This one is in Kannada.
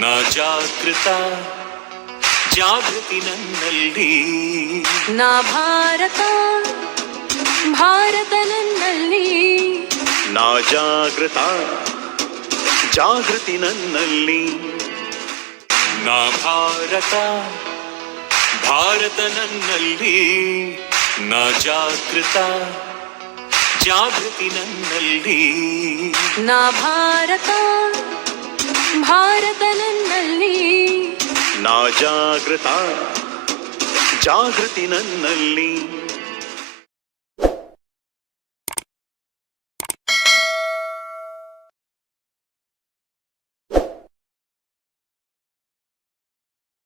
ನಾ ಜಾಗೃತ ಜಾಗೃತಿ ನನ್ನ ಭಾರತ ಭಾರತ ಭಾರತ ನನ್ನಲ್ಲಿ ನಲ್ಲಿ ಜಾಗೃತ जागृति नल्ली ना भारता भारत न जागृता जागृति नल्ली